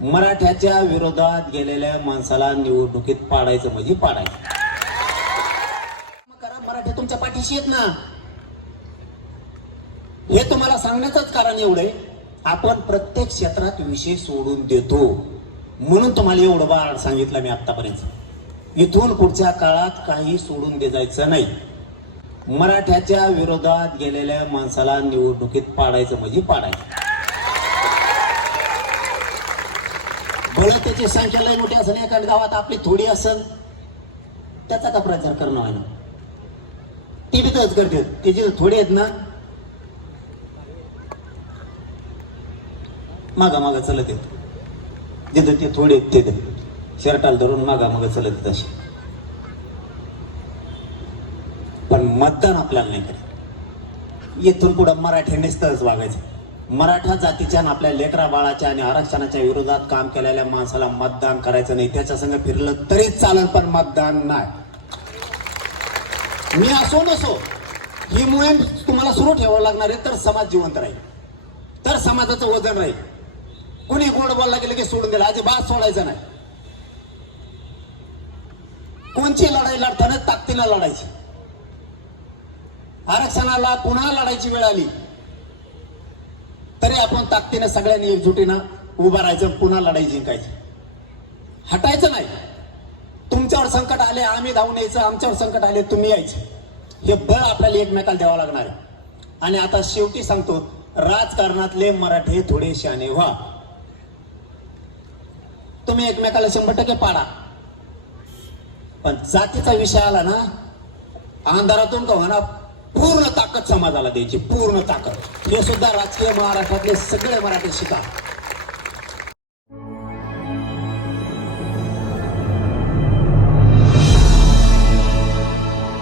मराठ्याच्या विरोधात गेलेल्या माणसाला निवडणुकीत पाडायचं म्हणजे पाडायचं. करा, मराठी तुमच्या पाठीशी आहेत ना. हे तुम्हाला सांगण्याचंच कारण एवढंय, आपण प्रत्येक क्षेत्रात विषय सोडून देतो म्हणून तुम्हाला एवढं बाळ सांगितलं मी आतापर्यंत. इथून पुढच्या काळात काही सोडून द्यायचं नाही. मराठ्याच्या विरोधात गेलेल्या माणसाला निवडणुकीत पाडायचं म्हणजे पाडायचं. भलं त्याची संख्या लय मोठी असेल, एका गावात आपली थोडी असेल, त्याचा का प्रचार करणं आहे ना. ती बी तच करते, त्याची थोडी आहेत ना, मागा मागा चलत येत. जिथं ते थोडे आहेत तिथे शर्टाला धरून मागा मागा चलत येत अशी. पण मतदान आपल्याला नाही करत. इथून पुढं मराठ्यानेच तरच वागायचं. मराठा जातीच्या आपल्या लेकरा बाळाच्या आणि आरक्षणाच्या विरोधात काम केलेल्या माणसाला मतदान करायचं नाही. त्याच्या संग फिरलं तरीच चालेल, पण मतदान नाही. मी असो नसो, ही मोहीम तुम्हाला सुरू ठेवावं लागणार आहे, तर समाज जिवंत राहील, तर समाजाचं वजन राहील. कुणी गोड बोलला गेलं की सोडून दिला, अजिबात सोडायचं नाही. कोणची लढाई लढताना ताकदीनं लढायची. आरक्षणाला पुन्हा लढायची वेळ आली तरी आपण ताकदीनं सगळ्यांनी एकजुटीनं उभं राहायचं, पुन्हा लढाई जिंकायची. हटायचं नाही. तुमच्यावर संकट आले आम्ही धावून यायचं, आमच्यावर संकट आले तुम्ही यायचं. हे बळ आपल्याला एकमेकाला द्यावं लागणार आहे. आणि आता शेवटी सांगतो, राजकारणातले मराठे थोडे शहाणे व्हा. तुम्ही एकमेकाला 100% पाडा, पण जातीचा विषय आला ना, अंधारातून का होणार पूर्ण ताकद समाजाला द्यायची, पूर्ण ताकद. हे सुद्धा राजकीय महाराष्ट्रातले सगळे मराठी शिका.